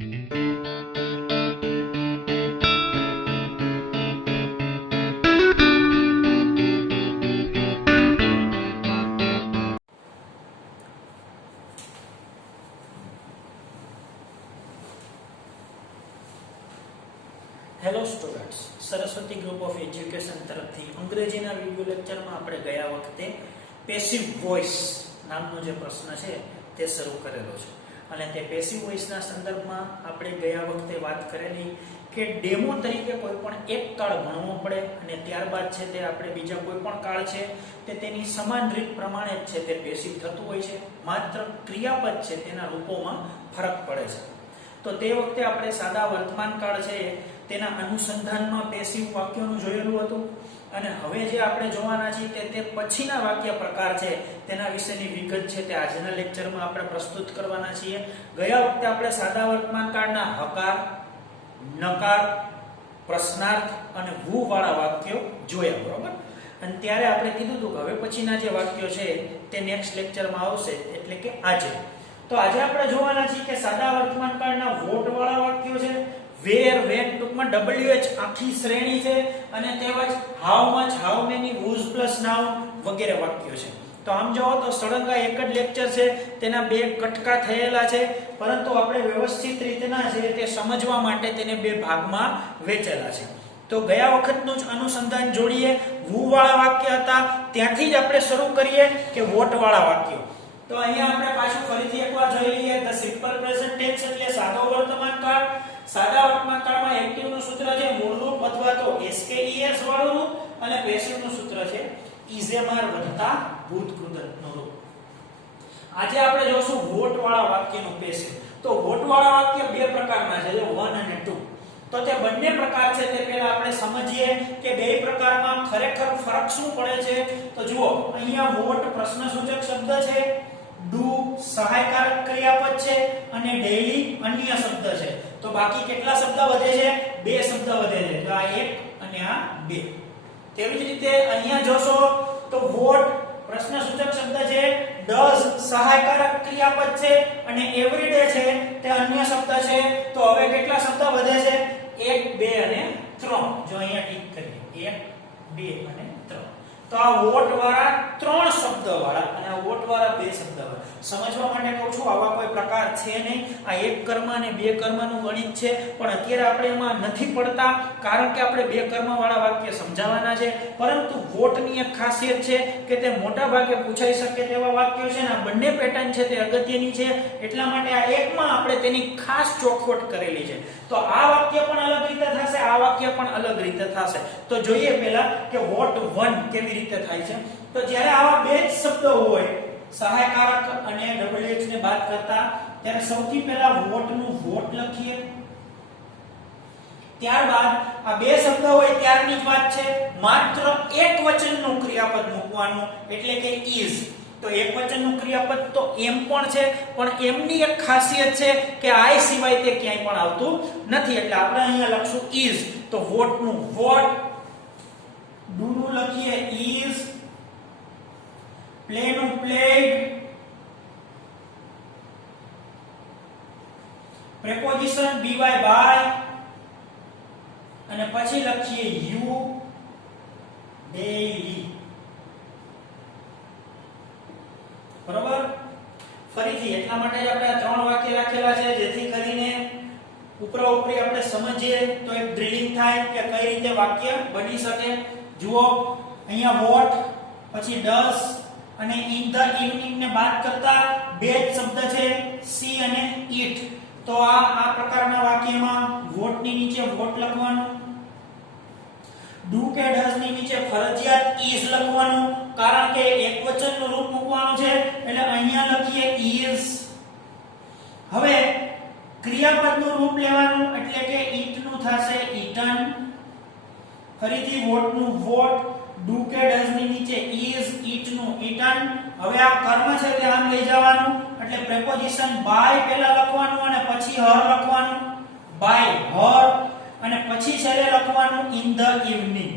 Hello students, Saraswati group of education તરફથી અંગ્રેજીના video લેક્ચરમાં આપણે ગયા વખતે પેસિવ વોઇસ નામનો જે પ્રશ્ન છે તે શરૂ કરેલો છે અને તે પેસિવ વોઇસના સંદર્ભમાં આપણે ગયા વખતે વાત કરેલી કે ડેમો તરીકે કોઈ પણ એક કાળ ભણવો પડે અને ત્યારબાદ છે તે આપણે બીજા કોઈ પણ કાળ છે તે તેની સમાન રીત પ્રમાણે જ છે તે પેસિવ થતું હોય છે, માત્ર ક્રિયાપદ છે તેના રૂપોમાં ફરક પડે છે. તો તે વખતે આપણે સાદા વર્તમાન કાળ છે તેના અનુસંધાનમાં પેસિવ વાક્યોનું જોયેલું હતું અને હવે જે આપણે જોવાના છીએ તે પછીના વાક્ય પ્રકાર છે તેના વિશેની વિગત છે તે આજના લેક્ચરમાં આપણે પ્રસ્તુત કરવાના છીએ. ગયા વખતે આપણે સાદા વર્તમાન કાળના હકાર, નકાર, પ્રશ્નાર્થ અને વુ વાળા વાક્યો જોયા, બરોબર? અને ત્યારે આપણે કીધું હતું કે હવે પછીના જે વાક્યો છે તે નેક્સ્ટ લેક્ચરમાં આવશે, એટલે કે આજે. તો આજે આપણે જોવાના છીએ કે સાદા વર્તમાન કાળના વોટ વાળા વાક્યો છે, વેર, વેન, ટૂંકમાં WH આખી શ્રેણી છે અને તેમજ how much, how many, whose plus noun વગેરે વાક્યો છે. તો આમ જોવો તો સળંગા એક જ લેક્ચર છે, તેના બે કટકા થયેલા છે, પરંતુ આપણે વ્યવસ્થિત રીતના છે તે સમજવા માટે તેને બે ભાગમાં વહેંચેલા છે. તો ગયા વખતનું જ અનુસંધાન જોડીએ. વુ વાળા વાક્ય હતા ત્યાંથી જ આપણે શરૂ કરીએ કે વોટ વાળા વાક્યો. તો અહીંયા આપણે પાછું ફરીથી એકવાર જોઈ લઈએ. ધ સિમ્પલ પ્રેઝન્ટ ટેન્સ એટલે સાદો વર્તમાન કાળ. સાદા વર્તમાન કાળમાં એક્ટિવ નું સૂત્ર છે મૂળરૂપ અથવા તો SKES વાળું રૂપ અને પેસિવ નું સૂત્ર છે ઇઝેમાર વત્તા ભૂતકૃદંતનું રૂપ. આજે આપણે જોશું વોટ વાળા વાક્યનું પેસિવ. તો વોટ વાળા વાક્ય બે પ્રકારના છે, 1 અને 2. તો તે બંને પ્રકાર છે તે પહેલા આપણે સમજીએ કે બે પ્રકારમાં ખરેખર ફરક શું પડે છે. તો જુઓ, અહીંયા વોટ પ્રશ્નસૂચક શબ્દ છે, ડુ સહાયકારક ક્રિયાપદ છે અને ડેઈલી અન્ય શબ્દ છે. તો બાકી કેટલા શબ્દ વધે છે? બે શબ્દ વધે છે. તો આ એક અને આ બે. તેવી જ રીતે અહીંયા જોશો તો વોટ પ્રશ્નસૂચક શબ્દ છે, ડઝ સહાયકારક ક્રિયાપદ છે અને એવરીડે છે તે અન્ય શબ્દ છે. તો હવે કેટલા શબ્દ વધે છે? 1, 2 અને 3. જો અહીંયા ટીક કરીએ 1, 2 અને 3. તો આ વોટ વાળા 3 શબ્દ વાળા અને આ વોટ વાળા 2 શબ્દ વાળા. સમજવા માટે કહું છું, આવા કોઈ પ્રકાર છે નહીં. આ એક કર્મ અને બે કર્મનું ગણિત છે, પણ અત્યારે આપણે એમાં નથી પડતા કારણ કે આપણે બે કર્મ વાળા વાક્ય સમજાવવાના છે. પરંતુ વોટની એક ખાસિયત છે કે તે મોટા ભાગે પૂછાઈ શકે તેવા વાક્યો છે ને આ બંને પેટર્ન છે તે અગત્યની છે, એટલા માટે આ એકમાં આપણે તેની ખાસ ચોખવટ કરેલી છે. તો આ વાક્ય પણ અલગ રીતે થશે, આ વાક્ય પણ અલગ રીતે થશે. તો જોઈએ પહેલા કે વોટ 1 કેવી રીતે થાય છે. તો જ્યારે આવા બે જ શબ્દ હોય સહાયકારક અને WH ને બાદ કરતા, ત્યારે સૌથી પહેલા વોટ નું વોટ લખીએ. ત્યારબાદ આ બે શબ્દ હોય ત્યારની જ વાત છે, માત્ર એક વચનનું ક્રિયાપદ મૂકવાનું, એટલે કે is. તો એક વચનનું ક્રિયાપદ તો એમ પણ છે, પણ એમની એક ખાસિયત છે કે I સિવાય તે ક્યાંય પણ આવતું નથી, એટલે આપણે અહીંયા લખશું is. તો વોટ નું વોટ, ડુ નું લખીએ is, પ્લે નું પ્લેડ, પ્રેપોઝિશન by by અને પછી લખીએ યુ, ડેઈલી. બરોબર? ફરીથી એટલા માટે જ આપણે આ 3 વાક્ય રાખેલા છે જેથી કરીને ઉપરા ઉપરી આપણે સમજીએ તો એક ડ્રિલિંગ થાય કે કઈ રીતે વાક્ય બની શકે. જુઓ, અહીંયા વોટ, પછી ડઝ અને ઇન ધ ઇવનિંગ ને બાદ કરતા બે જ શબ્દ છે, સી અને ઈટ. તો આ પ્રકારના વાક્યમાં વોટ ની નીચે વોટ લખવાનું, ડુ કે ડઝ ની નીચે ફરજિયાત is લખવાનું કારણ કે એક વચનનું રૂપ મૂકવાનું છે, એટલે અહીંયા લખીએ is. હવે ક્રિયાપદનું રૂપ લેવાનું એટલે કે eat નું થશે eaten. ફરીથી વોટ નું વોટ, ડુ કે ડઝ ની નીચે is, eat નું eaten. હવે આ કર્મ છે તે આમ લઈ જવાનું એટલે પ્રેપોઝિશન by પહેલા લખવાનું અને પછી her લખવાનું, by her, અને પછી છેલ્લે લખવાનું in the evening.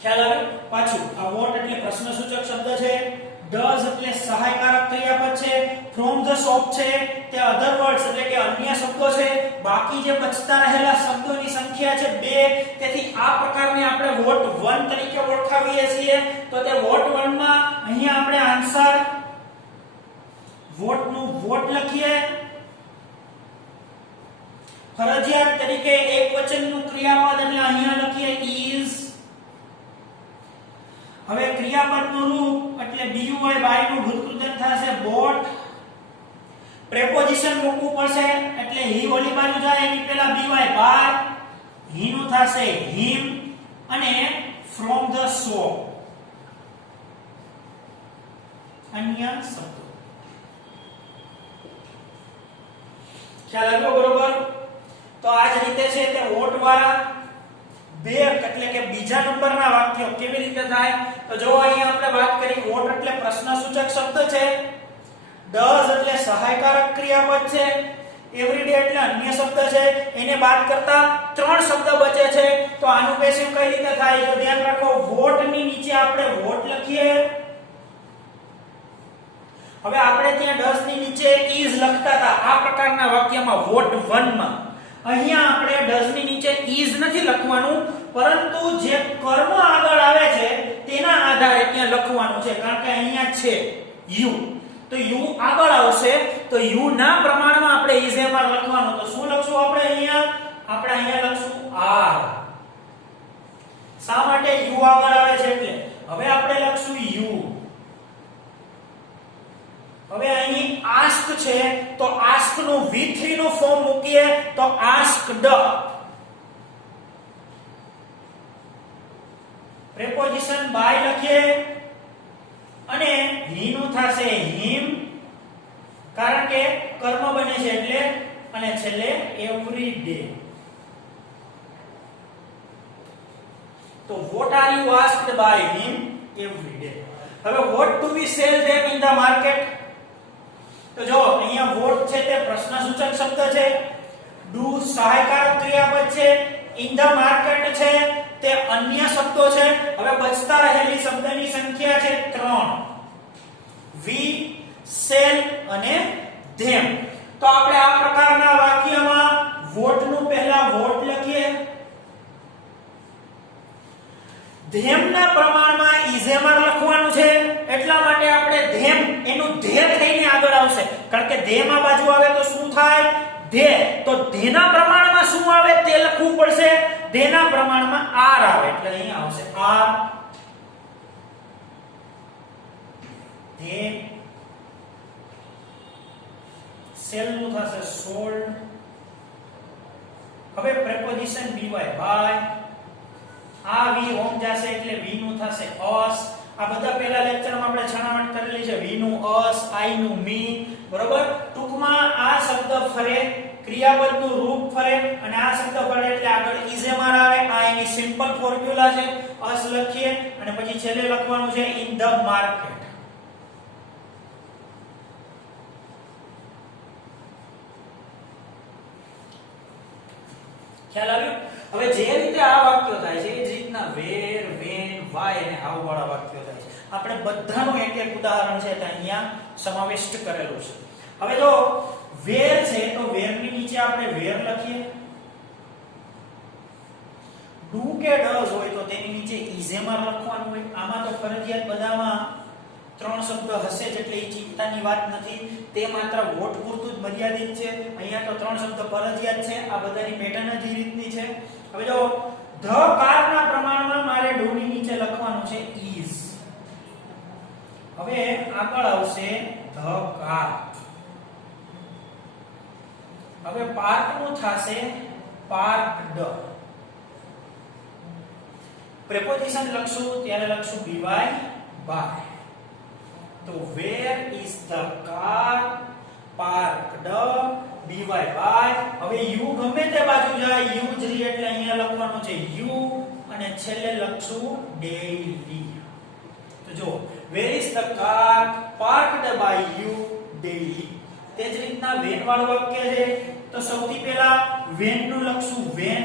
ખ્યાલ આવ્યો? પાછું આ વોટ એટલે પ્રશ્નસૂચક શબ્દ છે, ડઝ એટલે સહાયકારક ક્રિયાપદ છે, ફ્રોમ ધ શોપ છે તે અધર વર્ડ્સ એટલે કે અન્ય શબ્દો છે, બાકી જે બચતા રહેલા શબ્દોની સંખ્યા છે 2, તેથી આ પ્રકારને આપણે વોટ 1 તરીકે ઓળખાવીએ છીએ. તો તે વોટ 1 માં અહીંયા આપણે આન્સર વોટ નું વોટ લખીએ, ફરજિયાત તરીકે એકવચનનું ક્રિયાપદ એટલે અહીંયા લખીએ is. હવે ક્રિયાપદનું રૂપ એટલે buy બાય નું ભૂતકૃદંત થશે bought. પ્રેપોઝિશન મૂકવું પડશે એટલે he ઓલી બાજુ જાય એની પહેલા by બાય, he નું થશે him અને from the shop અન્ય શબ્દો. ખ્યાલ આવ્યો બરોબર? તો આ જ રીતે છે તે વોટ વાળા બે એટલે કે બીજા નંબરના વાક્યો કેવી રીતે થાય? તો જો અહીંયા આપણે વાત કરી વોટ એટલે પ્રશ્નસૂચક શબ્દ છે, ડઝ એટલે સહાયકારક ક્રિયાપદ છે, એવરીડે એટલે અન્ય શબ્દ છે, એને બાદ કરતા 3 શબ્દ બચે છે. તો આનું પેસિવ કઈ રીતે થાય? તો ધ્યાન રાખો, વોટ ની નીચે આપણે વોટ લખીએ. હવે આપણે ત્યાં ડઝ ની નીચે is લખતા હતા આ પ્રકારના વાક્યમાં વોટ 1 માં. અહીંયા આપણે ડઝ ની નીચે is નથી લખવાનું, પરંતુ જે કર્મ આગળ આવે છે તેના આધારે ત્યાં લખવાનું છે, કારણ કે અહીંયા છે you. તો you આગળ આવશે તો you ના પ્રમાણમાં આપણે is એમાં લખવાનું. તો શું લખશું આપણે અહીંયા? આપણે અહીંયા લખશું are. શા માટે you આગળ આવે છે એટલે? હવે આપણે લખશું you. હવે અહીં ask છે તો ask નું v3 નું ફોર્મ મૂકીએ તો asked. પ્રેપોઝિશન by લખીએ અને he નું થશે him કારણ કે કર્મ બને છે એટલે, અને છેલ્લે every day. તો what are you asked by him every day? હવે what do we sell them in the market? તો જો અહીંયા what છે તે પ્રશ્નસૂચક શબ્દ છે, do સહાયકારક ક્રિયાપદ છે, in the market છે તે અન્ય શબ્દો છે. હવે બચતા રહેલી શબ્દની સંખ્યા છે 3, we sell અને them. તો આપણે આ પ્રકારના વાક્યમાં what નું પહેલા what લખીએ, them ના પ્રમાણમાં is એમાં લખવાનું છે, એટલા માટે આપણે them એનું ધે થઈને આગળ આવશે, કારણ કે ધે માં બાજુ આવે તો શું થાય? ધે. તો ધેના પ્રમાણમાં શું આવે તે લખવું પડશે. ધેના પ્રમાણમાં આર આવે એટલે અહીંયા આવશે આર. ધે સેલ નું થશે સોલ્ડ. હવે પ્રેપોઝિશન by બાય, આ વી હોમ જશે એટલે વી નું થશે us. આ બધા પહેલા લેક્ચરમાં આપણે છણાવટ કરેલી છે, વી નું us, I નું me, બરોબર? ટૂંકમાં આ શબ્દ ફરે, ક્રિયાપદનું રૂપ ફરે અને આ શબ્દ ફરે એટલે આગળ is એમાં આવે. આ એની સિમ્પલ ફોર્મ્યુલા છે. us લખીએ અને પછી છેલ્લે લખવાનું છે in the market. ખ્યાલ આવ્યો? હવે જે રીતે આ વાક્યો થાય છે એ જ રીતના where, when, why અને how વાળા વાક્યો થાય છે. આપણે બધાનું એક એક ઉદાહરણ છે તે અહીંયા સમાવિષ્ટ કરેલું છે. હવે જો where છે તો where ની નીચે આપણે where લખીએ. do કે does હોય તો તેની નીચે is એમાં લખવાનું હોય. આમાં તો ફરજિયાત બધામાં 3 શબ્દ હશે જ એટલે એ ચિંતાની વાત નથી. તે માત્ર વોટ પૂરતું જ મર્યાદિત છે. અહીંયા તો 3 શબ્દ ફરજિયાત છે. આ બધાની પેટર્ન જ એ રીતની છે. હવે જો the car ના પ્રમાણમાં મારે do ની નીચે લખવાનું છે is. હવે આગળ આવશે the car. હવે પાર્ક નું થશે પાર્કડ. પ્રેપોઝિશન લખશું ત્યારે લખશું by by. તો where is the car parked? by by. હવે you ગમે તે બાજુ જાય you જ રી એટલે અહીંયા લખવાનું છે you અને છેલ્લે લખશું daily. તો જો where is the car parked by you daily. તે જ રીતના when વાળું વાક્ય છે તો સૌથી પહેલા when નું લખશું when.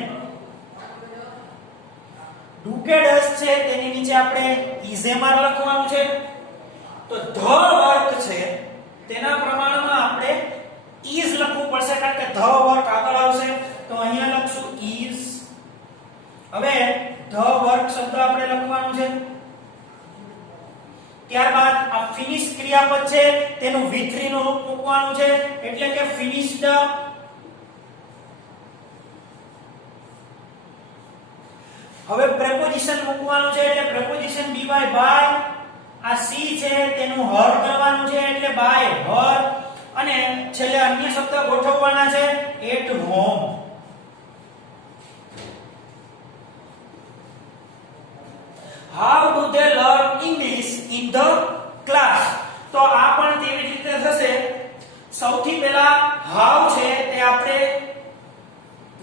ડુ કે ડઝ છે તેની નીચે આપણે ઇઝ એમ આર લખવાનું છે, તો ધ વર્ક છે તેના પ્રમાણમાં આપણે ઇઝ લખવું પડશે કારણ કે ધ વર્ક આગળ આવશે, તો અહીંયા લખશું ઇઝ. હવે ધ વર્ક શબ્દ આપણે લખવાનું છે, ત્યારબાદ આ ફિનિશ ક્રિયાપદ છે તેનું V3 નું રૂપ મૂકવાનું છે એટલે કે ફિનિશ્ડ. હવે પ્રેપોઝિશન મૂકવાનું છે એટલે પ્રેપોઝિશન બી બાય, આ સી છે તેનું હર કરવાનું છે એટલે બાય હર, અને છેલ્લે અન્ય શબ્દ ગોઠવવાના છે at home. How do they learn English in the class? તો આ પણ તેવી રીતે થશે. સૌથી પહેલા how છે તે આપણે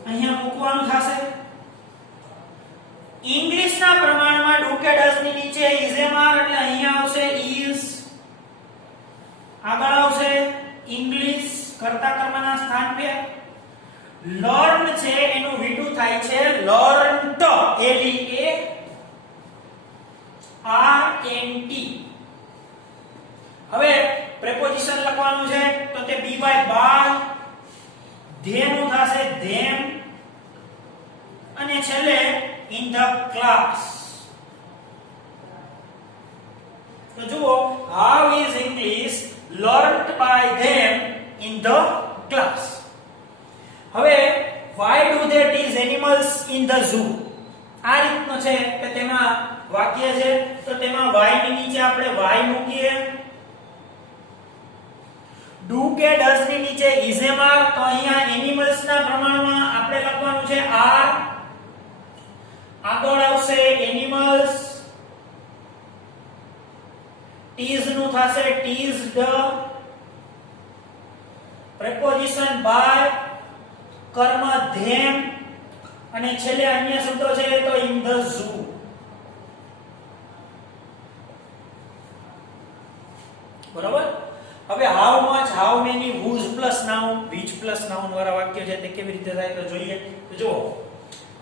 અહીંયા મૂકવાનું થશે. ઇંગ્લિશ ના પ્રમાણમાં ડુ કે ડઝ ની નીચે ઇઝ એમ આર એટલે અહીંયા આવશે ઇઝ, આગળ આવશે ઇંગ્લિશ કર્તા કર્મના સ્થાન पे. લર્ન છે એનું V2 થાય છે લર્ન્ટ, LEARNT. હવે પ્રેપોઝિશન લખવાનું છે તો તે બી બાય, ધેનું થશે ધેમ, અને છેલ્લે in the class. તો જુઓ, how is English learned by them in the class? હવે why do they tease animals in the zoo? આ રીતનો છે કે તેમાં વાક્ય છે તો તેમાં why ની નીચે આપણે why મૂકીએ. ડુ કે ડઝ ની નીચે is એમ આર, તો અહીંયા એનિમલ્સ ના પ્રમાણમાં આપણે લખવાનું છે આર, આગળ આવશે એનિમલ્સ, ટીઝ નું થશે ટીઝડ, પ્રેપોઝિશન બાય, કર્મ ધેમ, અને છેલ્લે અન્ય શબ્દો છે તો ઇન ધ ઝૂ. બરાબર. હવે how much, how many, whose plus noun, which plus noun વાળા વાક્ય છે તે કેવી રીતે થાય તો જોઈએ. તો જુઓ,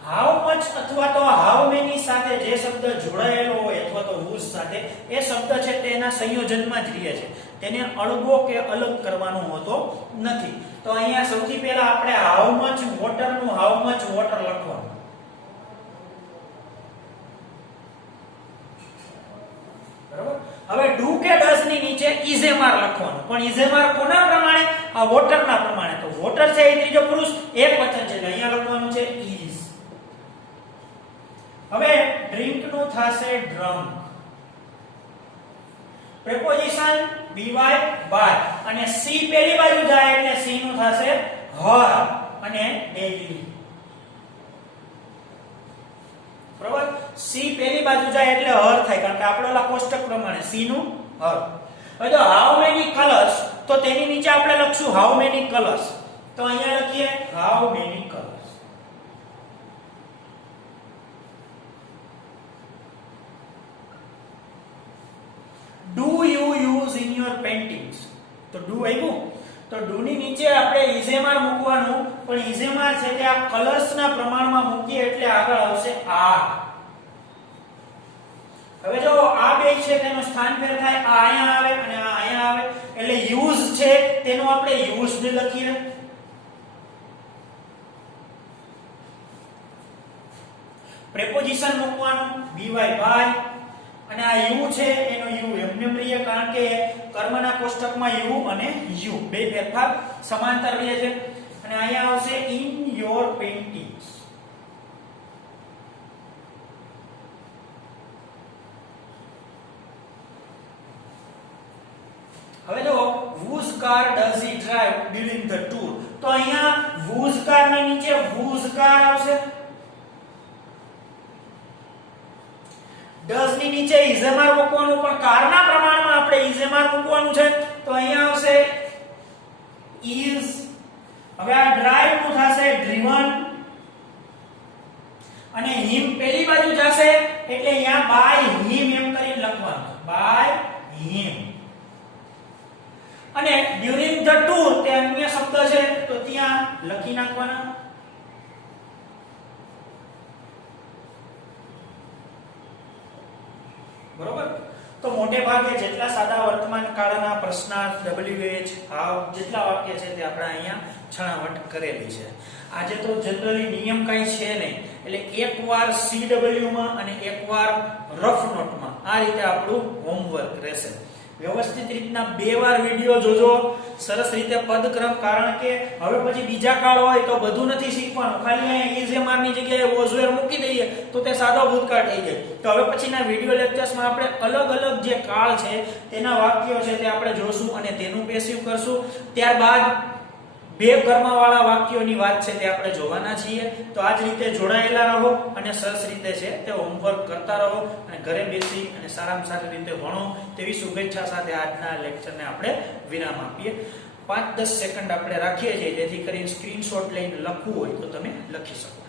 હાઉ મચ અથવા તો હાઉ મેની સાથે જે શબ્દ જોડાયેલો હોય અથવા તો હુઝ સાથે, એ શબ્દ છે તેના સંયોજનમાં જ રહે છે, તેને અળગો કે અલગ કરવાનો હોતો નથી. તો અહીંયા સૌથી પહેલા આપણે હાઉ મચ વોટર નું હાઉ મચ વોટર લખવાનું. બરાબર. હવે ડુ કે ડઝ ની નીચે ઇઝ એમ આર લખવાનું, પણ ઇઝ એમ આર કોના પ્રમાણે? આ વોટર ના પ્રમાણે. તો વોટર છે એ ત્રીજો પુરુષ એકવચન છે એટલે અહીંયા લખવાનું છે ઇઝ. હવે ડ્રિંક નું થશે ડ્રંક, પ્રેપોઝિશન બી બાય, અને સી પેલી બાજુ જાય એટલે સી નું થશે હર અને ડેઈલી. બરાબર. સી પેલી બાજુ જાય એટલે હર થાય કારણ કે આપણો કોષ્ટક પ્રમાણે સી નું હર. હવે જો હાઉ મેની કલર્સ, તો તેની નીચે આપણે લખશું હાઉ મેની કલર્સ, તો અહીંયા લખીએ how many colours. Do you use in your paintings? તો do આવ્યું, તો do ની નીચે આપણે is એમ આર મૂકવાનું, પણ is એમ આર છે કે આ કલર્સ ના પ્રમાણમાં મૂકીએ એટલે આગળ આવશે આ. હવે જો આ બે છે તેનો સ્થાન ફેર થાય, આ અહીંયા આવે અને આ અહીંયા આવે એટલે યુઝ છે તેનું આપણે યુઝડ લખીએ. પ્રેપોઝિશન મૂકવાનું બી બાય, અને આ યુ છે એનો યુ એમને રહીએ કારણ કે કર્મના કોષ્ટકમાં યુ અને યુ બે ફેરફાર સમાંતર રહે છે. અને અહીંયા આવશે ઇન યોર પેઇન્ટિંગ્સ. હવે જો whose car does he drive during the tour, તો અહીંયા whose car ની નીચે whose car આવશે, does ની નીચે is એમ આર મૂકવાનું, પણ કાર ના પ્રમાણમાં આપણે is એમ આર મૂકવાનું છે તો અહીંયા આવશે is. હવે આ drive નું થશે driven, અને him પેલી બાજુ જશે એટલે અહીંયા by him એમ કરીને લખવાનું, by him. અને during the tour તે અન્ય શબ્દ છે તો ત્યાં લખી નાખવાના. બરોબર. તો મોટે ભાગે જેટલા સાદા વર્તમાન કાળના પ્રશ્નાર્થ WH હાવ જેટલા વાક્ય છે તે આપણે અહીંયા છણાવટ કરેલી છે. આજે તો જનરલી નિયમ કઈ છે નહીં, એટલે એકવાર CW માં અને એકવાર રફ નોટમાં આ રીતે આપણું હોમવર્ક રહેશે. વ્યવસ્થિત રીતના 2 વાર વિડિયો જોજો, સરસ રીતે પદક્રમ, કારણ કે હવે પછી બીજા કાળ હોય તો બધું નથી શીખવાનું, ખાલી અહીંયા ઇઝેમાર ની જગ્યાએ વોઝવેર મૂકી દઈએ તો તે સાદો ભૂતકાળ થઈ જાય. તો હવે પછીના વિડિયો લેક્ચર્સમાં આપણે અલગ અલગ જે કાળ છે તેના વાક્યો છે તે આપણે જોશું અને તેનું પેસિવ કરશું. ત્યારબાદ 2 કર્મવાળા વાક્યોની વાત છે તે આપણે જોવાના છીએ. તો આ જ રીતે જોડાયેલા રહો અને સરસ રીતે છે તે હોમવર્ક કરતા રહો અને ઘરે બેસી અને સારામાં સારી રીતે ભણો તેવી શુભેચ્છા સાથે આજના લેક્ચરને આપણે વિરામ આપીએ. 5-10 સેકન્ડ આપણે રાખીએ છીએ જેથી કરીને સ્ક્રીનશોટ લઈને લખવું હોય તો તમે લખી શકો.